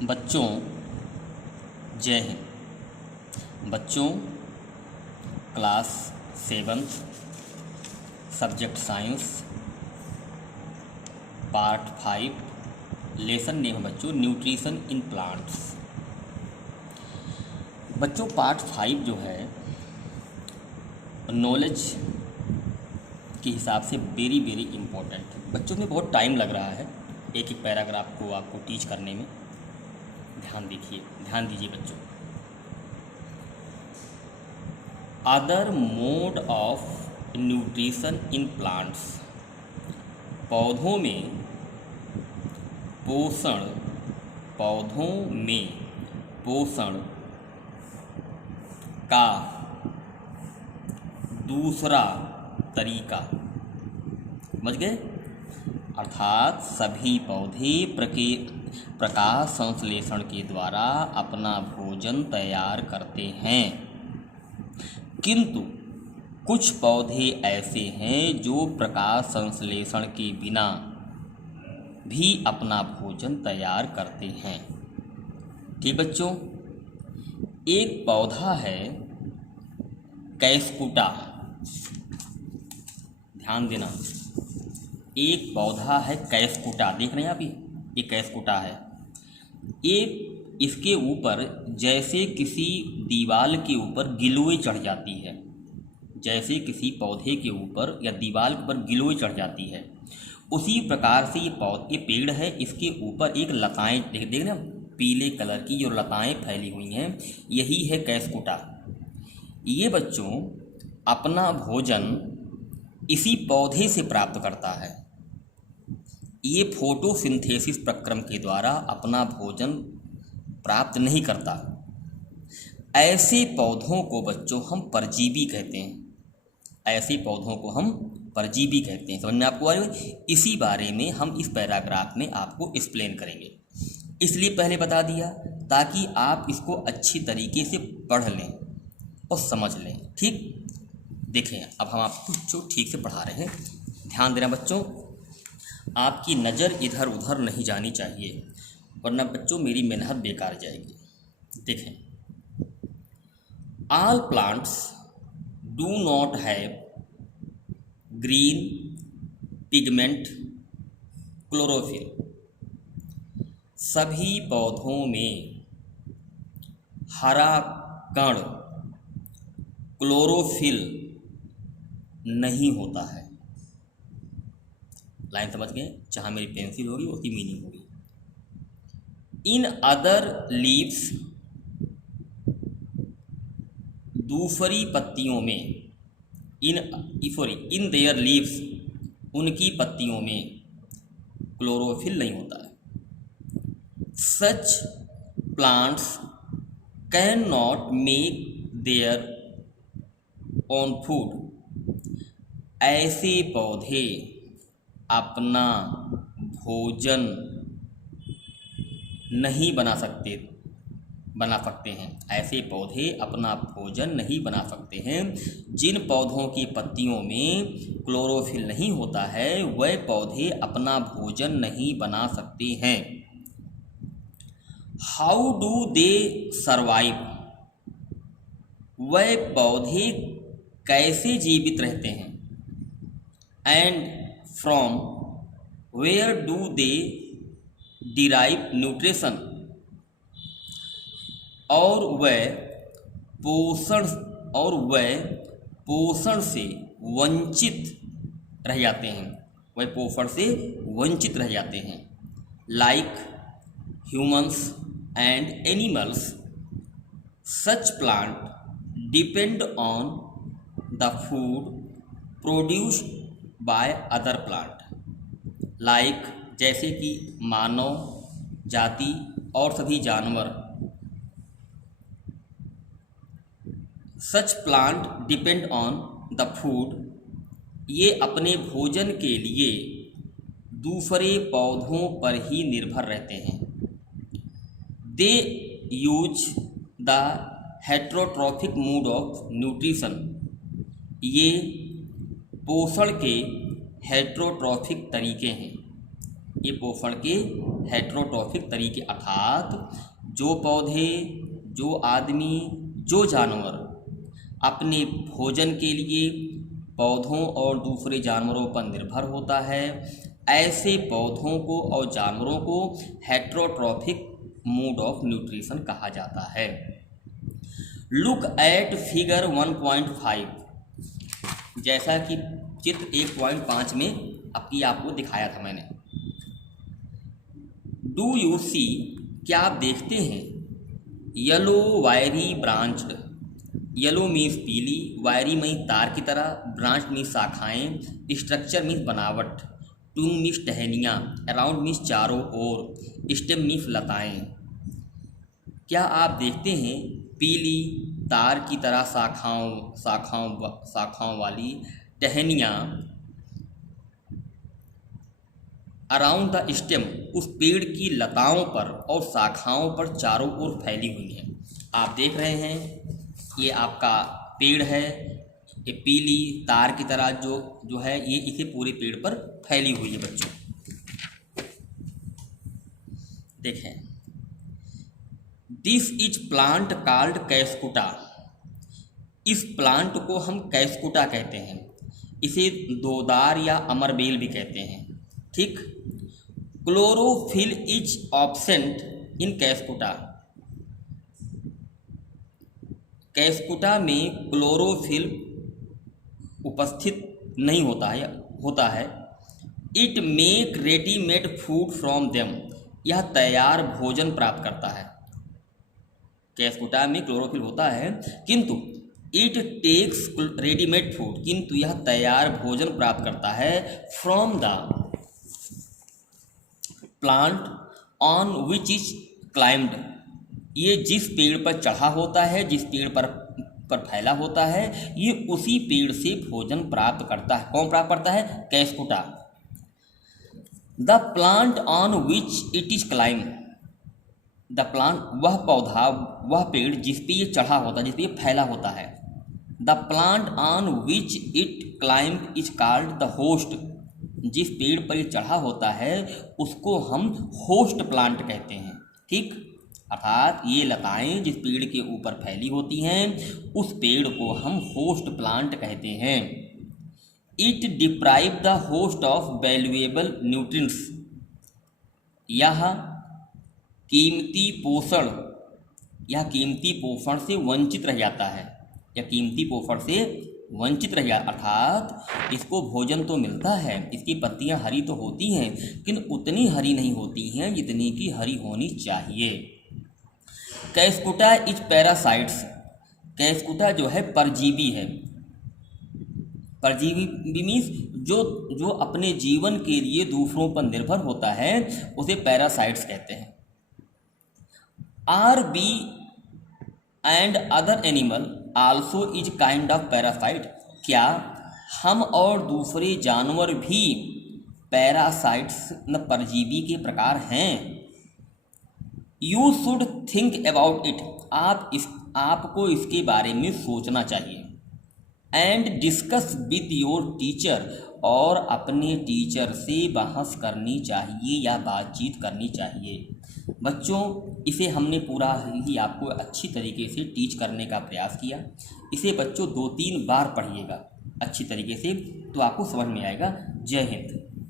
बच्चों जय हिंद। बच्चों class 7 subject science part 5 lesson name है बच्चों न्यूट्रिशन इन प्लांट्स। बच्चों पार्ट 5 जो है नॉलेज के हिसाब से वेरी वेरी इम्पोर्टेंट है। बच्चों में बहुत टाइम लग रहा है एक एक पैराग्राफ को आपको टीच करने में। ध्यान दीजिए बच्चों। Other mode of nutrition in plants, पौधों में पोषण का दूसरा तरीका। समझ गए? अर्थात सभी पौधे प्रकाश संश्लेषण के द्वारा अपना भोजन तैयार करते हैं, किंतु कुछ पौधे ऐसे हैं जो प्रकाश संश्लेषण के बिना भी अपना भोजन तैयार करते हैं। ठीक बच्चों, एक पौधा है कैस्कुटा। ध्यान देना, एक पौधा है कैस्कुटा। देख रहे हैं आप, ये कैस्कुटा है। ये इसके ऊपर जैसे किसी दीवार के ऊपर गिलोय चढ़ जाती है, जैसे किसी पौधे के ऊपर या दीवार के ऊपर गिलोय चढ़ जाती है, उसी प्रकार से ये पेड़ है। इसके ऊपर एक लताएं देख ना, पीले कलर की जो लताएं फैली हुई हैं, यही है कैस्कुटा। ये बच्चों अपना भोजन इसी पौधे से प्राप्त करता है। ये फोटोसिंथेसिस प्रक्रम के द्वारा अपना भोजन प्राप्त नहीं करता। ऐसे पौधों को बच्चों हम परजीवी कहते हैं। ऐसे पौधों को हम परजीवी कहते हैं। समझ में आपको आ रही है? इसी बारे में हम इस पैराग्राफ में आपको एक्सप्लेन करेंगे, इसलिए पहले बता दिया ताकि आप इसको अच्छी तरीके से पढ़ लें और समझ लें। ठीक, देखें अब हम आपको जो ठीक से पढ़ा रहे हैं, ध्यान देना बच्चों। आपकी नज़र इधर उधर नहीं जानी चाहिए, वरना बच्चों मेरी मेहनत बेकार जाएगी। देखें, all plants do not have green pigment chlorophyll. सभी पौधों में हरा कण क्लोरोफिल नहीं होता है। लाइन समझ गए? जहाँ मेरी पेंसिल होगी उसकी मीनिंग होगी। इन अदर लीव्स, दूसरी पत्तियों में, इन देयर लीव्स, उनकी पत्तियों में क्लोरोफिल नहीं होता है। सच plants can not make their own food. ऐसे पौधे अपना भोजन नहीं बना सकते हैं। ऐसे पौधे अपना भोजन नहीं बना सकते हैं। जिन पौधों की पत्तियों में क्लोरोफिल नहीं होता है, वह पौधे अपना भोजन नहीं बना सकते हैं। How do they survive? वह पौधे कैसे जीवित रहते हैं? And from where do they derive nutrition? और वह पोषण से वंचित रह जाते हैं। Like humans and animals, such plant depend on the food produced by other plant. Like जैसे कि मानव जाति और सभी जानवर। Such plant depend on the food, ये अपने भोजन के लिए दूसरे पौधों पर ही निर्भर रहते हैं। They use the heterotrophic mode of nutrition, ये पोषण के हेट्रोट्रॉफिक तरीके हैं। ये पोषण के हेट्रोट्रॉफिक तरीके, अर्थात जो पौधे, जो आदमी, जो जानवर अपने भोजन के लिए पौधों और दूसरे जानवरों पर निर्भर होता है, ऐसे पौधों को और जानवरों को हेट्रोट्रॉफिक मोड ऑफ न्यूट्रिशन कहा जाता है। लुक एट फिगर 1.5, जैसा कि चित्र 1.5 में आपको दिखाया था मैंने। डू यू सी, क्या आप देखते हैं? येलो वायरी ब्रांच्ड, येलो मीन्स पीली, वायरी मीन्स तार की तरह, ब्रांच मीन्स शाखाएं, स्ट्रक्चर मीन्स बनावट, टूम मीन्स टहनियाँ, अराउंड मीन्स चारों ओर, स्टेम मीन्स लताएं। क्या आप देखते हैं पीली तार की तरह शाखाओं वाली टहनियाँ अराउंड द स्टेम, उस पेड़ की लताओं पर और शाखाओं पर चारों ओर फैली हुई हैं। आप देख रहे हैं ये आपका पेड़ है, ये पीली तार की तरह जो है ये इसे पूरे पेड़ पर फैली हुई है बच्चों। देखें, दिस इज प्लांट कॉल्ड कैस्कुटा, इस प्लांट को हम कैस्कुटा कहते हैं, इसे दोदार या अमरबेल भी कहते हैं, ठीक। क्लोरोफिल इज एब्सेंट इन कैस्कुटा, कैस्कुटा में क्लोरोफिल उपस्थित नहीं होता है। It make readymade food from them, यह तैयार भोजन प्राप्त करता है। कैस्कुटा में क्लोरोफिल होता है किंतु इट टेक्स रेडीमेड फूड, किंतु यह तैयार भोजन प्राप्त करता है from the plant on which is climbed, ये जिस पेड़ पर चढ़ा होता है, जिस पेड़ पर फैला होता है, ये उसी पेड़ से भोजन प्राप्त करता है। कौन प्राप्त करता है? Cuscuta. The plant on which it is climb, the plant वह पौधा, वह पेड़ जिस पे ये चढ़ा होता है, जिस पे ये फैला होता है। The plant on which it climb is called the host, जिस पेड़ पर ये चढ़ा होता है उसको हम होस्ट प्लांट कहते हैं, ठीक। अर्थात ये लताएं जिस पेड़ के ऊपर फैली होती हैं उस पेड़ को हम होस्ट प्लांट कहते हैं। It deprive the host of valuable nutrients, यह कीमती पोषण से वंचित रह जाता है, या कीमती पोषण से वंचित रह जाता, अर्थात इसको भोजन तो मिलता है, इसकी पत्तियां हरी तो होती हैं लेकिन उतनी हरी नहीं होती हैं जितनी कि हरी होनी चाहिए। कैस्कुटा इज पैरासाइट्स, कैस्कुटा जो है परजीवी है। परजीवी मीन्स जो अपने जीवन के लिए दूसरों पर निर्भर होता है उसे पैरासाइट्स कहते हैं। R B and other animal also is kind of parasite, क्या हम और दूसरे जानवर भी पैरासाइट्स परजीवी के प्रकार हैं? You should think about it, आपको इसके बारे में सोचना चाहिए। And discuss with your teacher, और अपने टीचर से बहस करनी चाहिए या बातचीत करनी चाहिए। बच्चों, इसे हमने पूरा ही आपको अच्छी तरीके से टीच करने का प्रयास किया। इसे बच्चों 2-3 बार पढ़िएगा अच्छी तरीके से, तो आपको समझ में आएगा। जय हिंद।